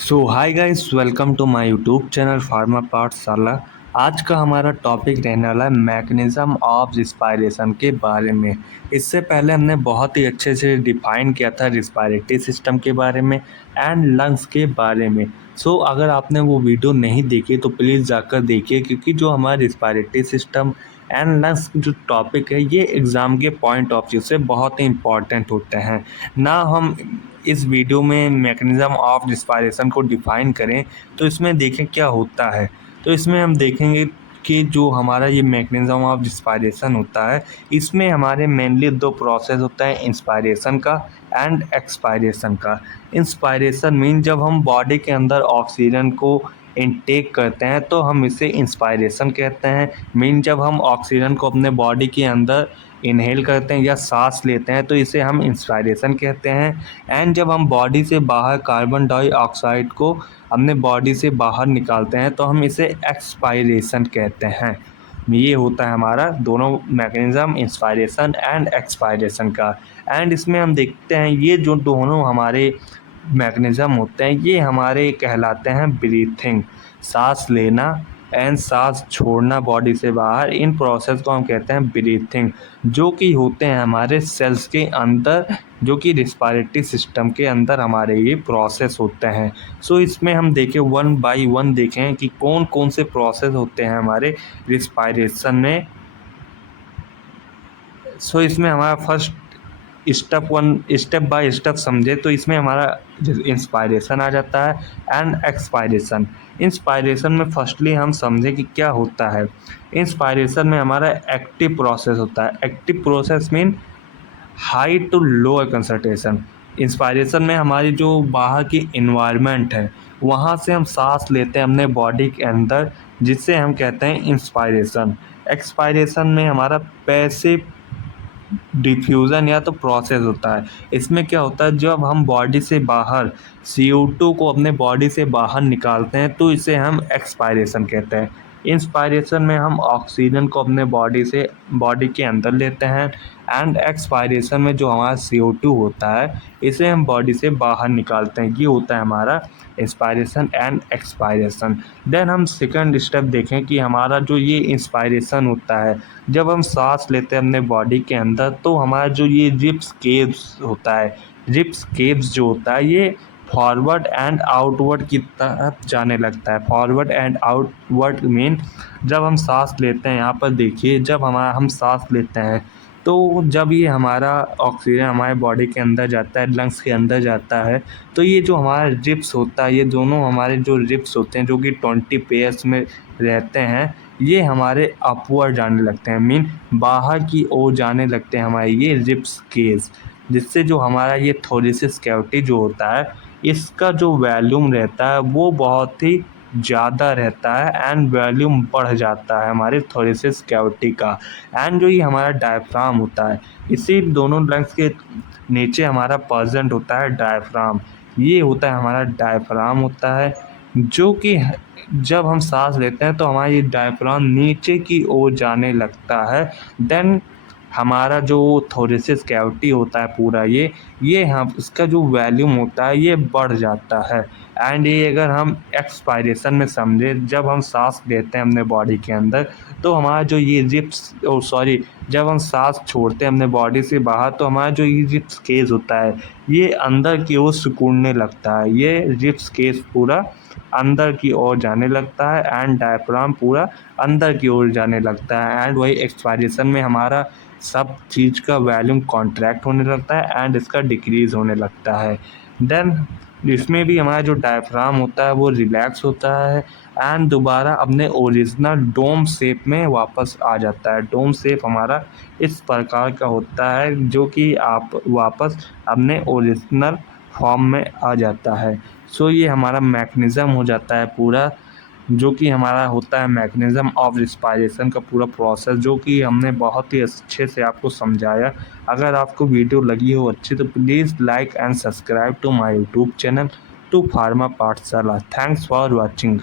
So hi guys, welcome to my YouTube channel pharma Pathshala. आज का हमारा टॉपिक रहने वाला है मैकेनिज्म ऑफ रिस्पायरेशन के बारे में। इससे पहले हमने बहुत ही अच्छे से डिफाइन किया था रिस्पायरेटरी सिस्टम के बारे में एंड लंग्स के बारे में। सो अगर आपने वो वीडियो नहीं देखी तो प्लीज़ जाकर देखिए, क्योंकि जो हमारा रिस्पायरेटरी सिस्टम एंड लंग्स जो टॉपिक है ये एग्ज़ाम के पॉइंट ऑफ व्यू से बहुत ही इम्पॉर्टेंट होते हैं। ना हम इस वीडियो में मैकेनिज्म ऑफ रिस्पायरेशन को डिफाइन करें तो इसमें देखें क्या होता है। तो इसमें हम देखेंगे कि जो हमारा ये मैकेनिज्म ऑफ रिस्पायरेशन होता है, इसमें हमारे मेनली दो प्रोसेस होता है, इंस्पायरेशन का एंड एक्सपायरेशन का। इंस्पायरेशन मीन जब हम बॉडी के अंदर ऑक्सीजन को इनटेक करते हैं तो हम इसे इंस्पायरेशन कहते हैं। मीन जब हम ऑक्सीजन को अपने बॉडी के अंदर इनहेल करते हैं या सांस लेते हैं तो इसे हम इंस्पायरेशन कहते हैं। एंड जब हम बॉडी से बाहर कार्बन डाइऑक्साइड को अपने बॉडी से बाहर निकालते हैं तो हम इसे एक्सपायरेशन कहते हैं। ये होता है हमारा दोनों मैकेनिज्म, इंस्पायरेशन एंड एक्सपायरेशन का। एंड इसमें हम देखते हैं ये जो दोनों हमारे मैकेनिज्म होते हैं ये हमारे कहलाते हैं ब्रीथिंग, सांस लेना एंड सांस छोड़ना बॉडी से बाहर। इन प्रोसेस को हम कहते हैं ब्रीथिंग, जो कि होते हैं हमारे सेल्स के अंदर, जो कि रिस्पायरेटरी सिस्टम के अंदर हमारे ये प्रोसेस होते हैं। सो इसमें हम देखें वन बाय वन देखें कि कौन कौन से प्रोसेस होते हैं हमारे रिस्पायरेशन में। सो इसमें हमारा फर्स्ट स्टेप बाय स्टेप समझे तो इसमें हमारा इंस्पायरेशन आ जाता है एंड एक्सपायरेशन। इंस्पायरेशन में फर्स्टली हम समझें कि क्या होता है। इंस्पायरेशन में हमारा एक्टिव प्रोसेस होता है। Active process mean high to lower concentration. Inspiration में हमारी जो बाहर की इन्वायरमेंट है वहाँ से हम सांस लेते हैं अपने बॉडी के अंदर, जिससे हम कहते हैं इंस्पायरेशन। एक्सपायरेशन में हमारा पैसिव डिफ्यूज़न या तो प्रोसेस होता है। इसमें क्या होता है, जब हम बॉडी से बाहर CO2 को अपने बॉडी से बाहर निकालते हैं तो इसे हम एक्सपायरेशन कहते हैं। इंस्पायरेशन में हम ऑक्सीजन को अपने बॉडी के अंदर लेते हैं एंड एक्सपायरेशन में जो हमारा CO2 होता है इसे हम बॉडी से बाहर निकालते हैं। ये होता है हमारा इंस्पायरेशन एंड एक्सपायरेशन। देन हम सेकंड स्टेप देखें कि हमारा जो ये इंस्पायरेशन होता है, जब हम सांस लेते हैं अपने बॉडी के अंदर तो हमारा जो ये रिब्स केव्स होता है, रिब्स केव्स जो होता है ये फॉरवर्ड एंड आउटवर्ड की तरफ जाने लगता है। फॉरवर्ड एंड आउटवर्ड मीन जब हम सांस लेते हैं, यहाँ पर देखिए जब हम सांस लेते हैं तो जब ये हमारा ऑक्सीजन हमारे बॉडी के अंदर जाता है, लंग्स के अंदर जाता है, तो ये जो हमारा रिब्स होता है, ये दोनों हमारे जो रिब्स होते हैं जो कि 20 पेयर्स में रहते हैं, ये हमारे अपवर्ड जाने लगते हैं। मीन बाहर की ओर जाने लगते हैं हमारे ये रिब्स केस, जिससे जो हमारा ये थोरेसिस कैविटी जो होता है इसका जो वॉल्यूम रहता है वो बहुत ही ज़्यादा रहता है एंड वॉल्यूम बढ़ जाता है हमारे थोरेसिस कैविटी का। एंड जो ये हमारा डायफ्राम होता है, इसी दोनों लंग्स के नीचे हमारा प्रेजेंट होता है डायफ्राम। ये होता है हमारा डायफ्राम होता है, जो कि जब हम सांस लेते हैं तो हमारा ये डायफ्राम नीचे की ओर जाने लगता है। देन हमारा जो थोरेसिस कैविटी होता है पूरा ये हम इसका जो वॉल्यूम होता है ये बढ़ जाता है। एंड ये अगर हम एक्सपायरेशन में समझें, जब हम सांस लेते हैं अपने बॉडी के अंदर तो हमारा जो ये रिब्स जब हम सांस छोड़ते हैं अपने बॉडी से बाहर तो हमारा जो ये रिब्स केस होता है ये अंदर की ओर सिकुड़ने लगता है। ये रिब्स केस पूरा अंदर की ओर जाने लगता है एंड डायफ्राम पूरा अंदर की ओर जाने लगता है। एंड वही एक्सपायरेशन में हमारा सब चीज़ का वॉल्यूम कॉन्ट्रैक्ट होने लगता है एंड इसका डिक्रीज़ होने लगता है। देन इसमें भी हमारा जो डायफ्राम होता है वो रिलैक्स होता है एंड दोबारा अपने ओरिजिनल डोम शेप में वापस आ जाता है। डोम शेप हमारा इस प्रकार का होता है जो कि आप वापस अपने ओरिजिनल फॉर्म में आ जाता है। सो ये हमारा मैकेनिज़्म हो जाता है पूरा, जो कि हमारा होता है मैकेनिज़्म ऑफ रिस्पायरेशन का पूरा प्रोसेस, जो कि हमने बहुत ही अच्छे से आपको समझाया। अगर आपको वीडियो लगी हो अच्छी तो please like and subscribe to my YouTube channel to Pharma Pathshala. Thanks for watching.